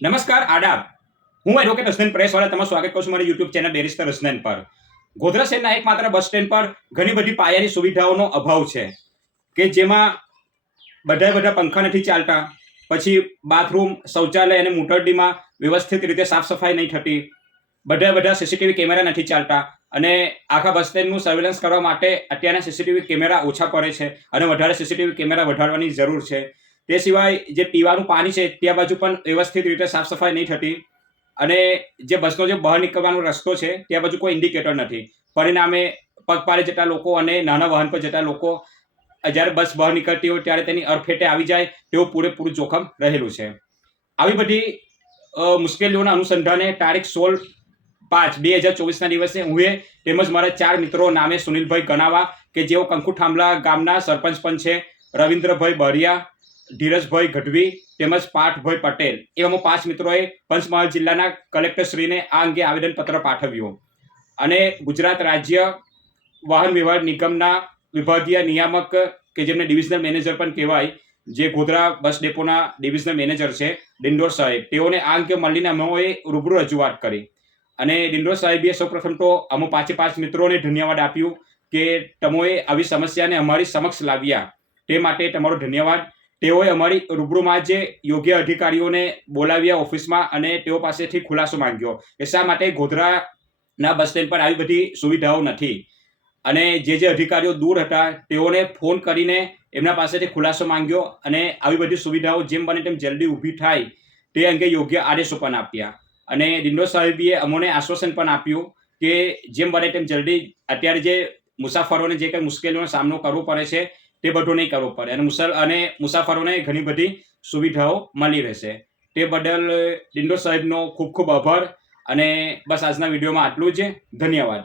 નમસ્કાર આદાબ. હું એડવોકેટ હસનૈન પ્રેસવાળા તમારું સ્વાગત કરું છું મારી યુટ્યુબ ચેનલ બેરિસ્ટર હસનૈન પર. ગોધરા શહેરના એકમાત્ર બસ સ્ટેન્ડ પર ઘણી બધી પાયાની સુવિધાઓનો અભાવ છે કે જેમાં બધા પંખા નથી ચાલતા, પછી બાથરૂમ, શૌચાલય અને મોટરડીમાં વ્યવસ્થિત રીતે સાફ સફાઈ નહીં થતી, બધા સીસીટીવી કેમેરા નથી ચાલતા અને આખા બસ સ્ટેન્ડનું સર્વેલન્સ કરવા માટે અત્યારના સીસીટીવી કેમેરા ઓછા પડે છે અને વધારે સીસીટીવી કેમેરા વધારવાની જરૂર છે. તે સિવાય જે પીવાનું પાણી છે ત્યાં બાજુ પણ વ્યવસ્થિત રીતે સાફ સફાઈ નહીં થતી અને જે બસનો જે બહાર નીકળવાનો રસ્તો છે ત્યાં બાજુ કોઈ ઇન્ડિકેટર નથી. પરિણામે પગપાળે જતા લોકો અને નાના વાહન પર જતા લોકો જ્યારે બસ બહાર નીકળતી હોય ત્યારે તેની અડફેટે આવી જાય તેવું પૂરેપૂરું જોખમ રહેલું છે. આવી બધી મુશ્કેલીઓના અનુસંધાને તારીખ 16/5/2024ના દિવસે હું તેમજ મારા 4 મિત્રો નામે સુનિલભાઈ ગણાવા કે જેઓ કંકુ થાંભલા ગામના સરપંચ પણ છે, રવિન્દ્રભાઈ બરિયા, ધીરજભાઈ ગઢવી તેમજ પાઠભાઈ પટેલ એવા 5 મિત્રોએ પંચમહાલ જિલ્લાના કલેક્ટરશ્રીને આ અંગે આવેદનપત્ર પાઠવ્યું અને ગુજરાત રાજ્ય વાહન વ્યવહાર નિગમના વિભાગીય નિયામક કે જેમને ડિવિઝનલ મેનેજર પણ કહેવાય, જે ગોધરા બસ ડેપોના ડિવિઝનલ મેનેજર છે ડિંડોર સાહેબ, તેઓને આ અંગે મળીને અમોએ રૂબરૂ રજૂઆત કરી અને ડિંડોર સાહેબે સૌપ્રથમ તો અમો 5 મિત્રોને ધન્યવાદ આપ્યું કે તમોએ આવી સમસ્યાને અમારી સમક્ષ લાવ્યા, તે માટે તમારો ધન્યવાદ. તેઓએ અમારી રૂબરૂમાં જે યોગ્ય અધિકારીઓને બોલાવ્યા ઓફિસમાં અને તેઓ પાસેથી ખુલાસો માંગ્યો કે શા માટે ગોધરાના બસ સ્ટેન્ડ પર આવી બધી સુવિધાઓ નથી અને જે અધિકારીઓ દૂર હતા તેઓને ફોન કરીને એમના પાસેથી ખુલાસો માંગ્યો અને આવી બધી સુવિધાઓ જેમ બને તેમ જલ્દી ઊભી થાય તે અંગે યોગ્ય આદેશો પણ આપ્યા અને ડિંડોર સાહેબે અમોને આશ્વાસન પણ આપ્યું કે જેમ બને તેમ જલ્દી અત્યારે જે મુસાફરોને જે કંઈ મુશ્કેલીઓનો સામનો કરવો પડે છે તે બધું નહીં કરવું પડે અને મુસાફરોને ઘણી બધી સુવિધાઓ મળી રહેશે. તે બદલ ડિંડોર સાહેબનો ખૂબ ખૂબ આભાર અને બસ આજના વિડીયોમાં આટલું જ. ધન્યવાદ.